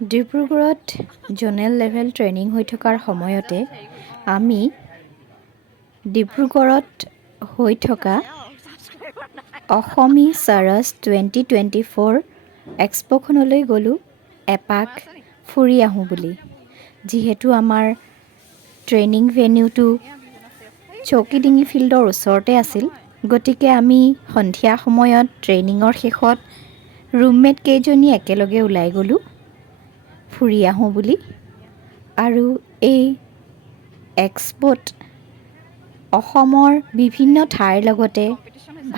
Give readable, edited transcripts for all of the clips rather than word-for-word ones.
ডিব্ৰুগড়ত zonal level training হৈ থকাৰ সময়তে আমি ডিব্ৰুগড়ত হৈ থকা অসমী চাৰাছ 2024 এক্সপ'খনলৈ গ'লোঁ এপাক ফুৰি আহোঁ বুলি। যিহেতু আমাৰ ট্ৰেইনিং ভেন্যুটো চৌকিডিঙি ফিল্ডৰ ওচৰতে আছিল, গতিকে আমি সন্ধিয়া সময়ত ট্ৰেইনিঙৰ শেষত ৰুমমেট কেইজনী একেলগে ওলাই গ'লোঁ ফুৰি আহোঁ বুলি। আৰু এই এক্সপ'ত অসমৰ বিভিন্ন ঠাইৰ লগতে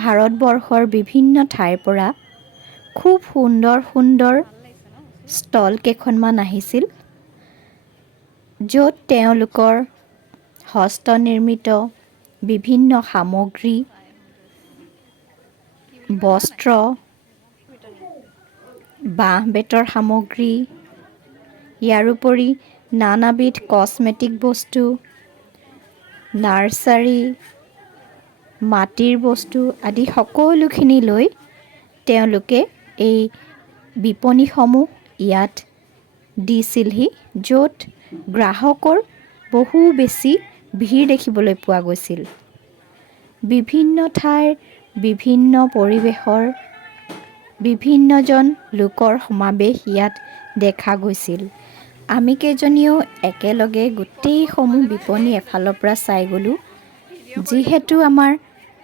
ভাৰতবৰ্ষৰ বিভিন্ন ঠাইৰ পৰা খুব সুন্দৰ সুন্দৰ ষ্টল কেইখনমান আহিছিল, য'ত তেওঁলোকৰ হস্তনিৰ্মিত বিভিন্ন সামগ্ৰী, বস্ত্ৰ, বাঁহ-বেতৰ সামগ্ৰী, ইয়াৰোপৰি নানাবিধ কছমেটিক বস্তু, নাৰ্চাৰী, মাটিৰ বস্তু আদি সকলোখিনি লৈ তেওঁলোকে এই বিপণীসমূহ ইয়াত দিছিলহি, য'ত গ্ৰাহকৰ বহু বেছি ভিৰ দেখিবলৈ পোৱা গৈছিল। বিভিন্ন ঠাইৰ বিভিন্ন পৰিৱেশৰ বিভিন্নজন লোকৰ সমাৱেশ ইয়াত দেখা গৈছিল। আমি কেইজনীও একেলগে গোটেইসমূহ বিপণী এফালৰ পৰা চাই গ'লোঁ। যিহেতু আমাৰ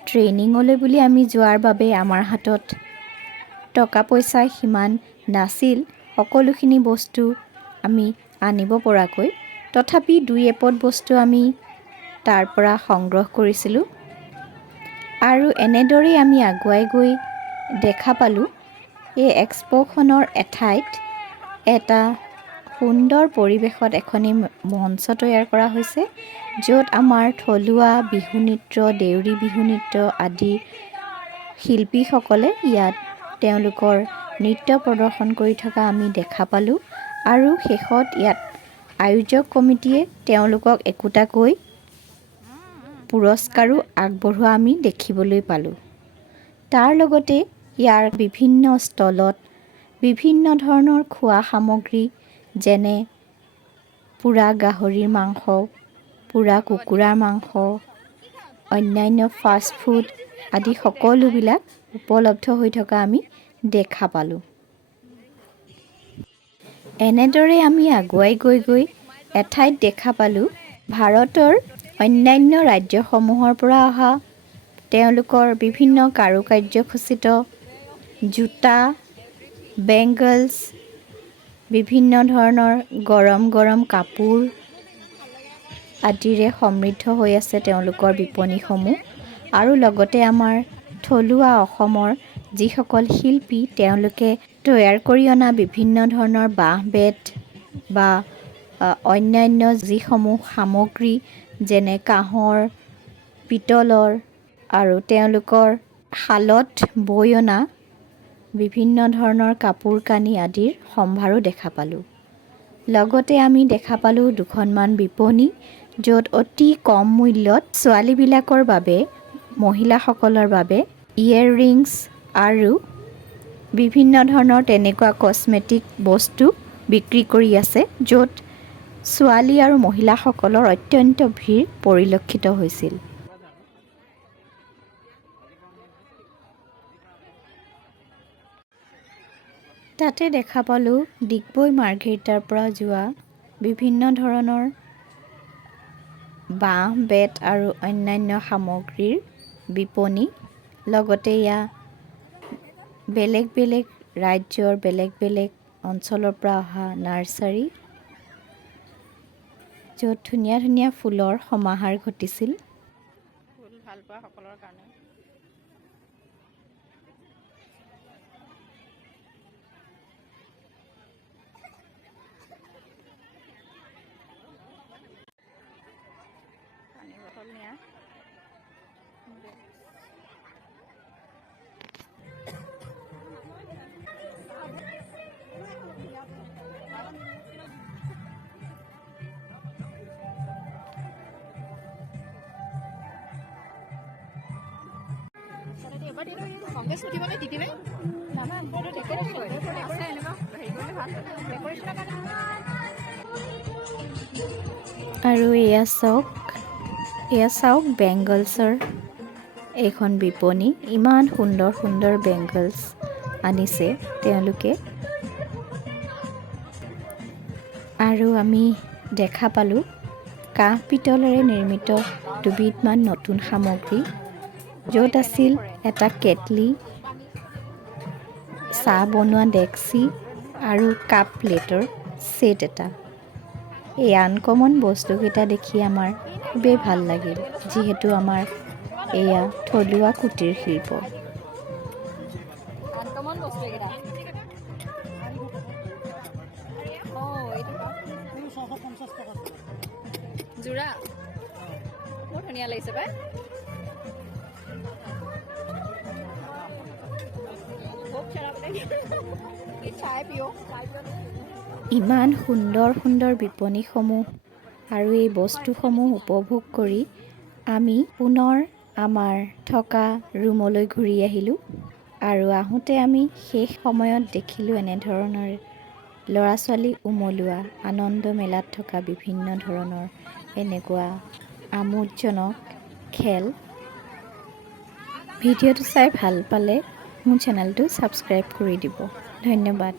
ট্ৰেইনিঙলৈ বুলি আমি যোৱাৰ বাবে আমাৰ হাতত টকা পইচা সিমান নাছিল সকলোখিনি বস্তু আমি আনিব পৰাকৈ, তথাপি দুই এপদ বস্তু আমি তাৰ পৰা সংগ্ৰহ কৰিছিলোঁ। আৰু এনেদৰেই আমি আগুৱাই গৈ দেখা পালোঁ এই এক্সপ'খনৰ এঠাইত এটা সুন্দৰ পৰিৱেশত এখনি মঞ্চ তৈয়াৰ কৰা হৈছে, য'ত আমাৰ থলুৱা বিহু নৃত্য, দেউৰী বিহু নৃত্য আদি শিল্পীসকলে ইয়াত তেওঁলোকৰ নৃত্য প্ৰদৰ্শন কৰি থকা আমি দেখা পালোঁ। আৰু শেষত ইয়াত আয়োজক কমিটিয়ে তেওঁলোকক একোটাকৈ পুৰস্কাৰো আগবঢ়োৱা আমি দেখিবলৈ পালোঁ। তাৰ লগতে ইয়াৰ বিভিন্ন ষ্টলত বিভিন্ন ধৰণৰ খোৱা সামগ্ৰী, যেনে পোৰা গাহৰিৰ মাংস, পোৰা কুকুৰাৰ মাংস, অন্যান্য ফাষ্ট ফুড আদি সকলোবিলাক উপলব্ধ হৈ থকা আমি দেখা পালোঁ। এনেদৰে আমি আগুৱাই গৈ এঠাইত দেখা পালোঁ ভাৰতৰ অন্যান্য ৰাজ্যসমূহৰ পৰা অহা তেওঁলোকৰ বিভিন্ন কাৰুকাৰ্য খচিত জোতা, বেংগলছ, বিভিন্ন ধৰণৰ গৰম গৰম কাপোৰ আদিৰে সমৃদ্ধ হৈ আছে তেওঁলোকৰ বিপণীসমূহ। আৰু লগতে আমাৰ থলুৱা অসমৰ যিসকল শিল্পী তেওঁলোকে তৈয়াৰ কৰি অনা বিভিন্ন ধৰণৰ বাঁহ-বেত বা অন্যান্য যিসমূহ সামগ্ৰী, যেনে কাঁহৰ, পিতলৰ আৰু তেওঁলোকৰ শালত বৈ অনা বিভিন্ন ধৰণৰ কাপোৰ কানি আদিৰ সম্ভাৰো দেখা পালোঁ। লগতে আমি দেখা পালোঁ দুখনমান বিপণী, য'ত অতি কম মূল্যত ছোৱালীবিলাকৰ বাবে, মহিলাসকলৰ বাবে ইয়েৰৰিংছ আৰু বিভিন্ন ধৰণৰ তেনেকুৱা কছমেটিক বস্তু বিক্ৰী কৰি আছে, য'ত ছোৱালী আৰু মহিলাসকলৰ অত্যন্ত ভিৰ পৰিলক্ষিত হৈছিল। তাতে দেখা পালোঁ ডিগবৈ মাৰ্ঘেৰিটাৰ পৰা যোৱা বিভিন্ন ধৰণৰ বাঁহ, বেত আৰু অন্যান্য সামগ্ৰীৰ বিপণী। লগতে এয়া বেলেগ বেলেগ ৰাজ্যৰ বেলেগ বেলেগ অঞ্চলৰ পৰা অহা নাৰ্চাৰী, য'ত ধুনীয়া ধুনীয়া ফুলৰ সমাহাৰ ঘটিছিল। ফুল ভাল পোৱা সকলৰ কাৰণে পানী বটল নিয়া কংগ্ৰেছ উঠিবলৈ দি দিলে আৰু এয়া চাওক বেংগলছৰ এইখন বিপণী। ইমান সুন্দৰ সুন্দৰ বেংগলছ আনিছে তেওঁলোকে। আৰু আমি দেখা পালোঁ কাঁহ পিতলেৰে নিৰ্মিত দুবিধমান নতুন সামগ্ৰী, য'ত আছিল এটা কেটলি, চাহ বনোৱা ডেক্সি আৰু কাপ প্লেটৰ ছেট এটা। এই আনকমন বস্তুকেইটা দেখি আমাৰ খুবেই ভাল লাগিল, যিহেতু আমাৰ এয়া থলুৱা কুটিৰ শিল্প। যোৰা বৰ ধুনীয়া লাগিছে পাই। ইমান সুন্দৰ সুন্দৰ বিপণীসমূহ আৰু এই বস্তুসমূহ উপভোগ কৰি আমি পুনৰ আমাৰ থকা ৰুমলৈ ঘূৰি আহিলোঁ। আৰু আহোঁতে আমি শেষ সময়ত দেখিলোঁ এনেধৰণৰ ল'ৰা ছোৱালী উমলোৱা আনন্দ মেলাত থকা বিভিন্ন ধৰণৰ এনেকুৱা আমোদজনক খেল। ভিডিঅ'টো চাই ভাল পালে মোৰ চেনেলটো ছাবস্ক্ৰাইব কৰি দিব। ধন্যবাদ।